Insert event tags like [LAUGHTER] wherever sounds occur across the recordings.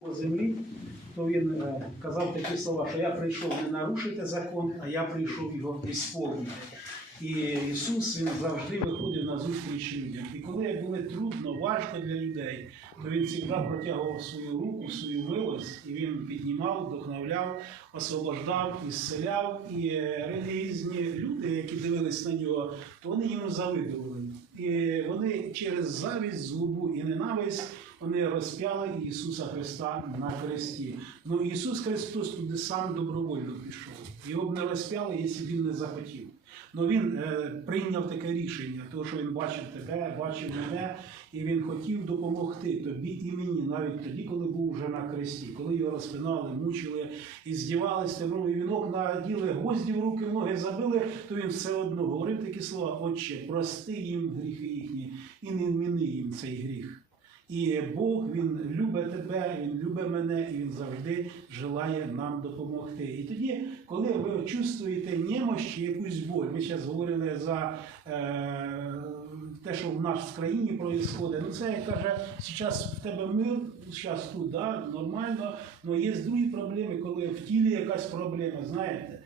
по землі, то він е, казав такі слова, що я прийшов не нарушити закон, а я прийшов його ісполнити. І Ісус він завжди виходив на зустріч людям. І коли було трудно, важко для людей, то він завжди протягував свою руку, свою милость, і він піднімав, вдохновляв, освобождав, ісцеляв. І релігійні люди, які дивились на нього, то вони йому завидували. І вони через завість, злобу і ненависть вони розп'яли Ісуса Христа на хресті. Ну Ісус Христос туди сам добровольно пішов. Його б не розп'яли, якщо він не захотів. Ну він е, прийняв таке рішення, тому що він бачив тебе, бачив мене, і він хотів допомогти тобі і мені, навіть тоді, коли був вже на хресті, коли його розпинали, мучили і здівалися, темровий вінок наділи, гвозді в руки, в ноги забили, то він все одно говорив такі слова: Отче, прости їм гріхи їхні, і не вміни їм цей гріх. І Бог Він любить тебе, Він любить мене, і Він завжди желає нам допомогти. І тоді, коли ви чувствуєте немощі, якусь боль, ми зараз говорили за е, те, що в нашій країні відбувається, ну це як каже, зараз в тебе мир, зараз тут да, нормально, але є другі проблеми, коли в тілі якась проблема, знаєте.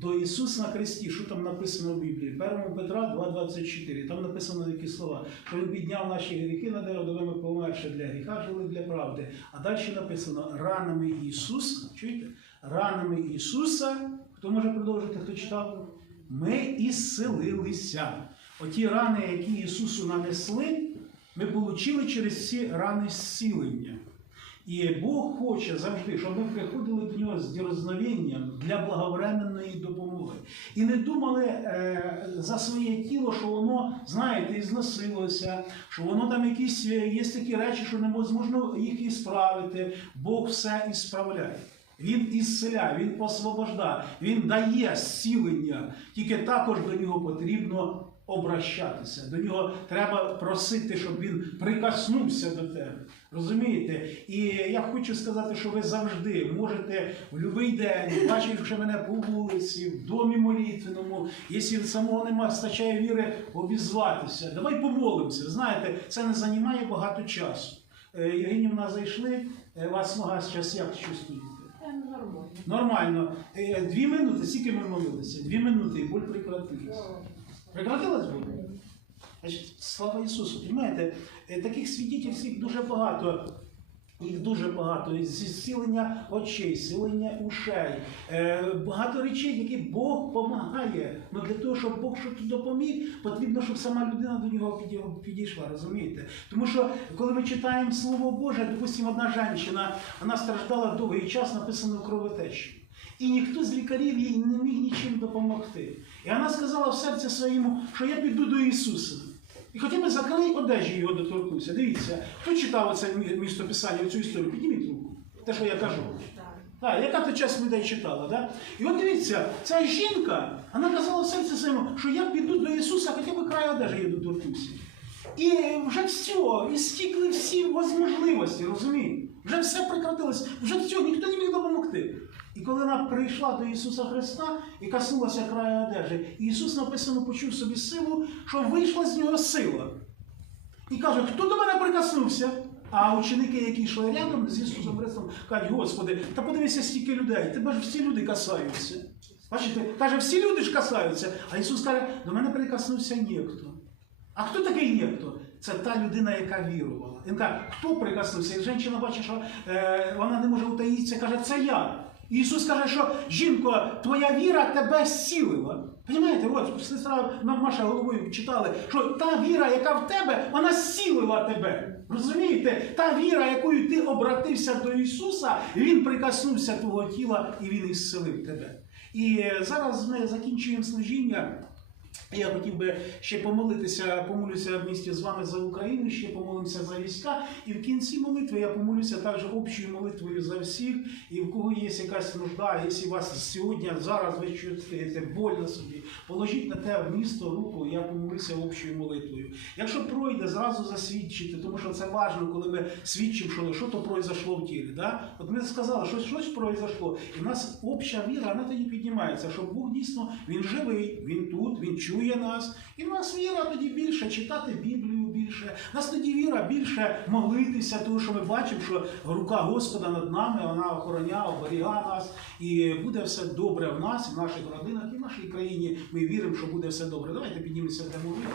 До Ісуса на Христі, що там написано в Біблії? 1 Петра 2,24. Там написано такі слова, що Він підняв наші гріхи на дерево, доби ми померши для гріха, жили для правди. А далі написано ранами Ісуса, чуєте? Ранами Ісуса, хто може продовжити, хто читав? Ми ісцелилися. Оті рани, які Ісусу нанесли, ми отримали через ці рани зцілення. І Бог хоче завжди, щоб ми приходили до нього з дірозновенням для благовременної допомоги. І не думали е, за своє тіло, що воно, знаєте, ізносилося, що воно там якісь е, є такі речі, що неможливо їх і справити. Бог все ісправляє. Він ісцеляє, він освобождає, він дає зцілення. Тільки також до нього потрібно обращатися. До нього треба просити, щоб він прикоснувся до тебе. Розумієте? І я хочу сказати, що ви завжди можете в будь-який день, бачивши мене по вулиці, в домі молитвеному, якщо самого нема стачає віри, обізватися. Давай помолимося. Знаєте, це не займає багато часу. Е, Євгенівна зайшли, е, вас нога зараз як чувствуєте? Нормально. Нормально. Е, Дві минути, скільки ми молилися? Дві минути, і боль прекратилась. Прекратилась боль? Значить, слава Ісусу. Понимаєте, е, таких свідчень дуже багато. Їх дуже багато. Зцілення очей, зцілення ушей. Е, багато речей, які Бог допомагає. Ну для того, щоб Бог щось допоміг, потрібно, щоб сама людина до нього підійшла. Розумієте? Тому що коли ми читаємо Слово Боже, допустимо, одна жінка, вона страждала довгий час, написано кровотечі. І ніхто з лікарів їй не міг нічим допомогти. І вона сказала в серці своєму, що я піду до Ісуса. І хоча б закрий одежі його доторкнувся. Дивіться, хто читав оце мі- місто писання, цю історію? Підніміть руку. Те, що я кажу. Так. Яка то часть людей читала, да? І от дивіться, ця жінка, вона казала в серці своєму, що я піду до Ісуса, хоча б край одежі я доторкнувся. І вже все, і стікли всі можливості, розумієте? Вже все прекратилось, вже все, ніхто не міг допомогти. І коли вона прийшла до Ісуса Христа і коснулася краю одежі, і Ісус написано почув собі силу, що вийшла з нього сила. І каже, хто до мене прикоснувся? А ученики, які йшли рядом з Ісусом Христом, кажуть, Господи, та подивися стільки людей, тебе ж всі люди касаються. Бачите, каже, всі люди ж касаються. А Ісус каже, до мене прикоснувся ніхто. А хто такий ніхто? Це та людина, яка вірувала. Він каже, хто прикоснувся? І жінка бачить, що е, вона не може утаїтися, каже, це я. Ісус каже, що жінко, твоя віра тебе зцілила. Понімаєте, от сестра нам Маша головою читали, що та віра, яка в тебе, вона зцілила тебе. Розумієте? Та віра, якою ти обратився до Ісуса, Він прикоснувся твого тіла і Він ісцелив тебе. І е, зараз ми закінчуємо служіння. Я хотів би ще помолитися, помолюся в місті з вами за Україну, ще помолимося за війська. І в кінці молитви я помолюся також общою молитвою за всіх. І в кого є якась нужда, якщо вас сьогодні, зараз ви чуєте боль на собі, положіть на те місто руку, я помолюся общою молитвою. Якщо пройде, зразу засвідчити, тому що це важливо, коли ми свідчимо, що, що то произошло в тілі. Да? От ми сказали, що щось произошло, і в нас обща віра, вона тоді піднімається, що Бог дійсно він живий, він тут, він чує нас. І в нас віра тоді більше читати Біблію більше. Нас тоді віра більше молитися, тому що ми бачимо, що рука Господа над нами, вона охороняє, оберігає нас, і буде все добре в нас, в наших родинах і в нашій країні. Ми віримо, що буде все добре. Давайте піднімемося для молитви.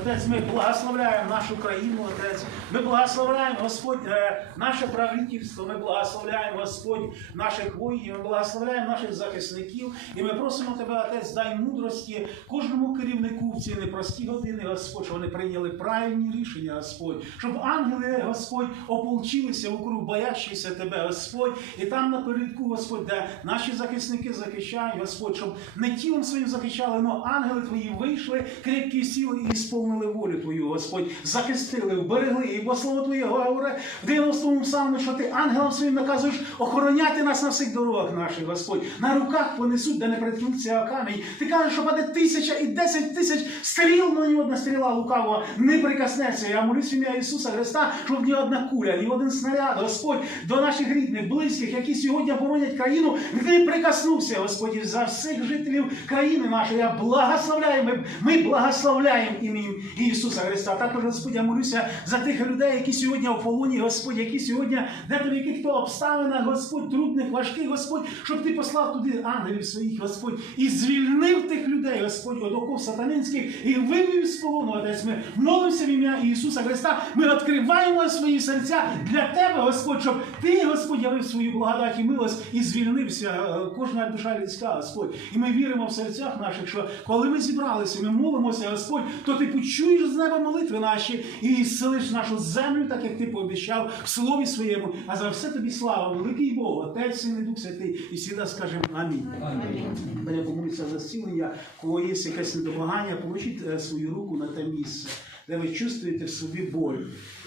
Отець, ми благословляємо нашу країну, Отець. Ми благословляємо, Господь, е, наше правительство, ми благословляємо, Господь, наших воїнів, ми благословляємо наших захисників. І ми просимо Тебе, Отець, дай мудрості кожному керівнику в ці непрості години, Господь, щоб вони прийняли правильні рішення, Господь, щоб ангели, Господь, ополчилися вокруг боящихся Тебе, Господь, і там напередку, Господь, де наші захисники захищають, Господь, щоб не тілом своїм захищали, але ангели Твої вийшли, крепкі сіли і сповнили волю Твою, Господь, захистили, вберегли. І бо слово Твоє говорить в 90-му псалмі, що Ти ангелам своїм наказуєш охороняти нас на всіх дорогах наших, Господь. На руках понесуть, де не приткнуться камінь. Ти кажеш, що паде тисяча і десять тисяч стріл, але ні одна стріла лукавого не прикоснеться. Я молюсь ім'я Ісуса Христа, щоб ні одна куля, ні один снаряд, Господь, до наших рідних, близьких, які сьогодні боронять країну, не прикоснувся, Господь, за всіх жителів країни нашої. Я благословляю, ми, ми благословляємо ім'ям Ісуса Христа. Також, Господь, я молюся за тих людей, які сьогодні в полоні, Господь, які сьогодні де в яких то обставинах, Господь, трудних, важких, Господь, щоб ти послав туди ангелів своїх, Господь, і звільнив тих людей, Господь, від оков сатанинських і вивів з полону, Отець. Ми молимося в ім'я Ісуса Христа. Ми відкриваємо свої серця для Тебе, Господь, щоб Ти, Господь, явив свою благодать і милость і звільнився е, кожна душа людська, Господь. І ми віримо в серцях наших, що коли ми зібралися, ми молимося, Господь, то ти почуєш з неба молитви наші і зцелиш нашу землю, так як ти пообіцяв в слові своєму. А за все тобі слава, великий Бог, Отець Син і Дух Святий, і всіда скажемо амінь. Амінь. я помолюся за зцілення, кого є якесь недомагання, положіть е, свою руку на те місце, де ви чувствуєте в собі боль.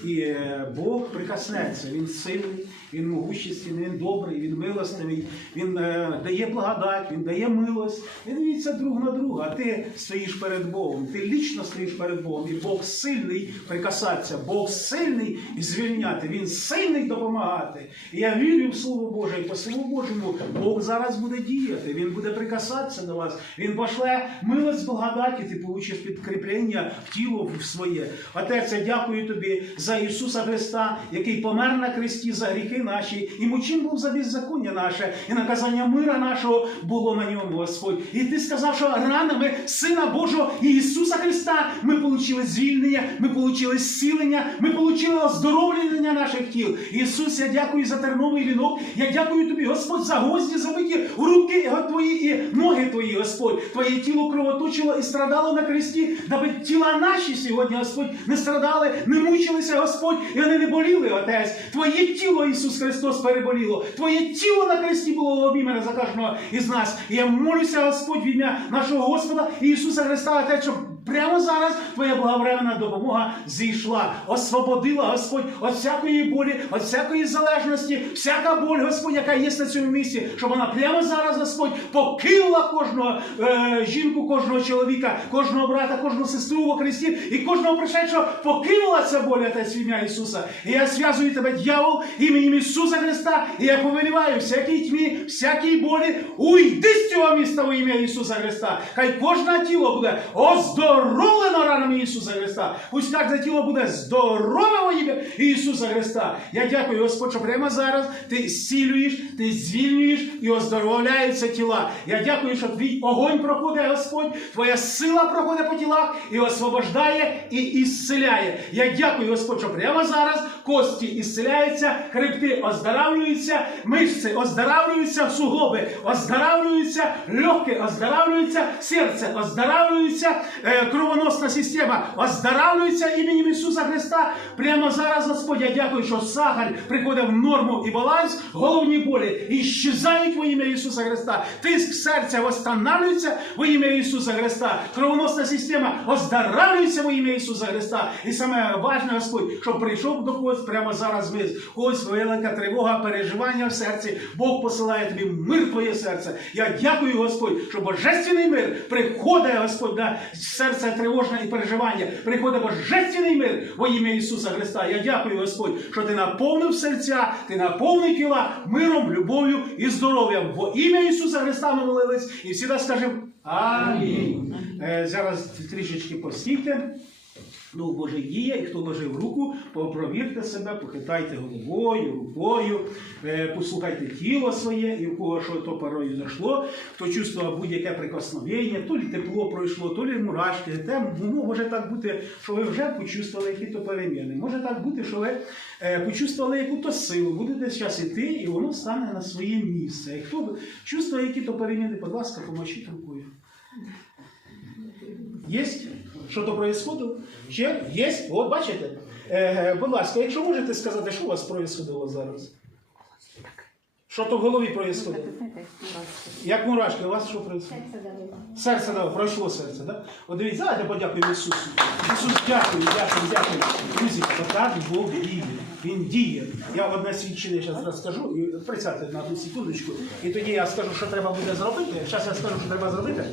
І е, Бог прикоснеться, Він сильний, Він могущественний, Він добрий, Він милостивий, Він е, дає благодать, Він дає милость. Не дивіться друг на друга, ти стоїш перед Богом, ти лічно стоїш перед Богом, і Бог сильний прикасатися, Бог сильний звільняти, Він сильний допомагати. І я вірю в Слово Боже, і по Слову Божому Бог зараз буде діяти, Він буде прикасатися до вас, Він пошле милость благодаті, ти получиш підкріплення в тіло в своє. Отець, я дякую тобі за Ісуса Христа, який помер на хресті за гріхи наші, і мучим був за беззаконня наше, і наказання мира нашого було на ньому, Господь. І ти сказав, що ранами Сина Божого і Ісуса Христа ми отримали звільнення, ми отримали зцілення, ми отримали оздоровлення наших тіл. Ісус, я дякую за терновий вінок. Я дякую тобі, Господь, за гозді забиті руки твої і ноги твої, Господь. Твоє тіло кровоточило і страдало на хресті, даби тіла наші сьогодні, Господь, не страдали, не мучилися, Господь, і вони не боліли, Отець. Твоє тіло, Ісус Христос, переболіло. Твоє тіло на кресті було обімене за кожного із нас. І я молюся, Господь, в ім'я нашого Господа Ісуса Христа, Отець, щоб прямо зараз Твоя благовременна допомога зійшла, освободила, Господь, від всякої болі, від всякої залежності, всяка боль, Господь, яка є на цьому місці, щоб вона прямо зараз, Господь, покинула кожного е, жінку, кожного чоловіка, кожного брата, кожну сестру во Христі і кожного пришедшого покинула ця Отець, в ім'я Ісуса. І я зв'язую тебе, дьявол, іменем Ісуса Христа, і я повеліваю всякій тьмі, всякій болі, уйди з цього міста во ім'я Ісуса Христа. Хай кожне тіло буде оздоровлено ранами Ісуса Христа. Пусть кожне тіло буде здорове во ім'я Ісуса Христа. Я дякую, Господь, що прямо зараз ти зцілюєш, ти звільнюєш і оздоровляються тіла. Я дякую, що твій огонь проходить, Господь, твоя сила проходить по тілах і освобождає і ісцеляє. Я дякую, Господь, що прямо зараз кості ісцеляються, хребти оздоравлюються, мишці оздоравлюються, суглоби оздоравлюються, легкі оздоравлюються, серце оздоравлюється, е, кровоносна система оздоравлюється іменем Ісуса Христа. Прямо зараз, Господь, я дякую, що сахар приходить в норму і баланс, головні болі і щезають во ім'я Ісуса Христа. Тиск серця восстанавлюється во ім'я Ісуса Христа. Кровоносна система оздоравлюється во ім'я Ісуса Христа. І саме важне, Господь, щоб прийшов до когось прямо зараз мис. Ось велика тривога, переживання в серці. Бог посилає тобі мир твоє серце. Я дякую, Господь, що божественний мир приходить, Господь, на серце тривожне і переживання. Приходимо божественний мир во ім'я Ісуса Христа. Я дякую, Господь, що ти наповнив серця, ти наповнив тіла миром, любов'ю і здоров'ям. Во ім'я Ісуса Христа ми молились і всі скажемо Амінь. Е, Зараз трішечки постійте. Ну, Боже діє, і хто ложив руку, попровірте себе, похитайте головою, рукою, е, послухайте тіло своє, і у кого що то порою зайшло, хто чувствував будь-яке прикосновення, то лі тепло пройшло, то лі мурашки. Те, ну, може так бути, що ви вже почувствували які-то переміни. Може так бути, що ви е, почувствували яку-то силу, будете зараз іти, і воно стане на своє місце. І хто чувствує які-то переміни, будь ласка, помочіть рукою. Есть? Що то происходило? Ще? Є? От бачите? Е, будь ласка, якщо можете сказати, що у вас происходило зараз? Що то в голові происходило? Як мурашки, у вас що происходило? Серце дало, пройшло серце, так? От дивіться, давайте подякуємо Ісусу. Ісус, дякую, дякую, дякую. Друзі, отак Бог діє. Він діє. Я одне свідчення зараз розкажу, і присядьте на одну секундочку, і тоді я скажу, що треба буде зробити. Зараз я скажу, що треба зробити.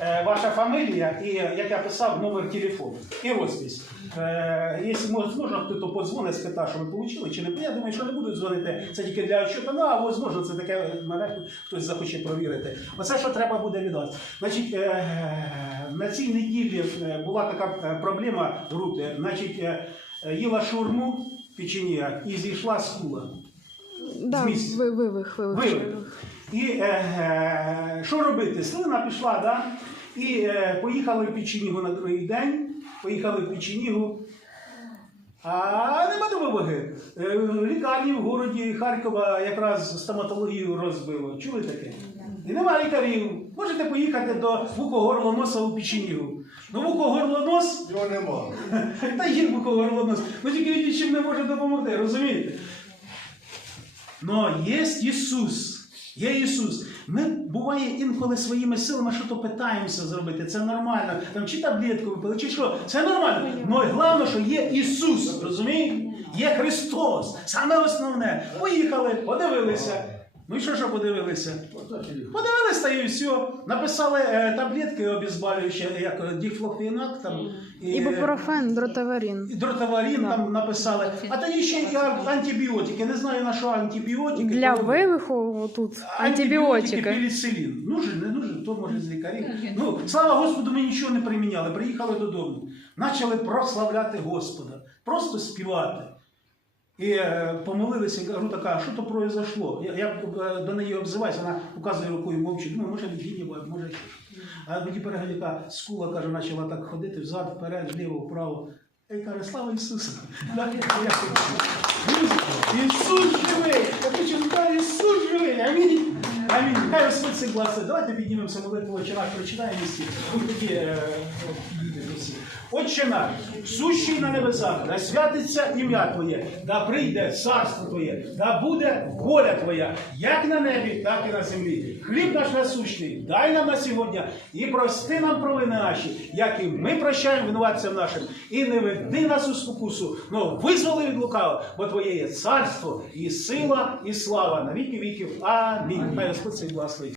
Е, ваша фамілія і, як я писав, номер телефону і розпись. Е, Якщо можна, хто подзвонить, спитає, що ви отримали чи не. Я думаю, що не будуть дзвонити. Це тільки для чого, ну, а можливо, це таке мене хтось захоче провірити. Оце що треба буде від вас. Значить, е, на цій неділі була така проблема рути. Значить, їла шурму печенья і зійшла скула. Да, Зміст. ви, вивих, вивих. Вивих. І е, е, що робити? Слина пішла, да? і е, поїхали в Печенігу на другий день. Поїхали в Печенігу. А нема допомоги. Е, в лікарні в городі Харкова якраз стоматологію розбило. Чули таке? І нема лікарів. Можете поїхати до вухогорлоноса у Печенігу. Ну, вухогорлонос Його нема. [LAUGHS] та є вухогорлонос. Ну тільки він нічим не може допомогти, розумієте? Но є Ісус. Є Ісус. Ми буває інколи своїми силами що то питаємося зробити. Це нормально. Там чи таблетку випили, чи що. Це нормально. Ну і головне, що є Ісус. Розумієте? Є Христос. Саме основне. Поїхали, подивилися. Ну і що ж подивилися? Подивилися та і все. Написали е, таблетки обезболюючі, як е, діфлофенак там. Ібупрофен, дротаварін. І дротаварін Да. там написали. А тоді ще й антибіотики. Не знаю на що антибіотики. Для вивиху тут антибіотики. пеніцилін. Нужен, не нужен, то може з лікарів. Ну, слава Господу, ми нічого не приміняли. Приїхали додому. Почали прославляти Господа, просто співати. І е, помолилися, кажу, така, що то произошло? Я, я е, до неї обзиваюся, вона показує рукою мовчить, ну, може відгіння, може ще. А мені перегаліка скула, каже, почала так ходити взад, вперед, вліво, вправо. І каже, слава Ісусу! Я Ісус живий! Я хочу сказати, Ісус живий! Амінь! Амінь! Хай Господь всіх благословить. Давайте піднімемося молитву наш, прочитаємо всі. Ось тоді е, всі. Отче наш, сущий на небесах, да святиться ім'я Твоє, да прийде царство Твоє, да буде воля Твоя, як на небі, так і на землі. Хліб наш насущний, дай нам на сьогодні і прости нам провини наші, як і ми прощаємо винуватцям нашим. І не веди нас у спокусу, но визволи від лукавого, бо Твоє є царство, і сила, і слава на віки віків. Амінь. Хай Господь благословить.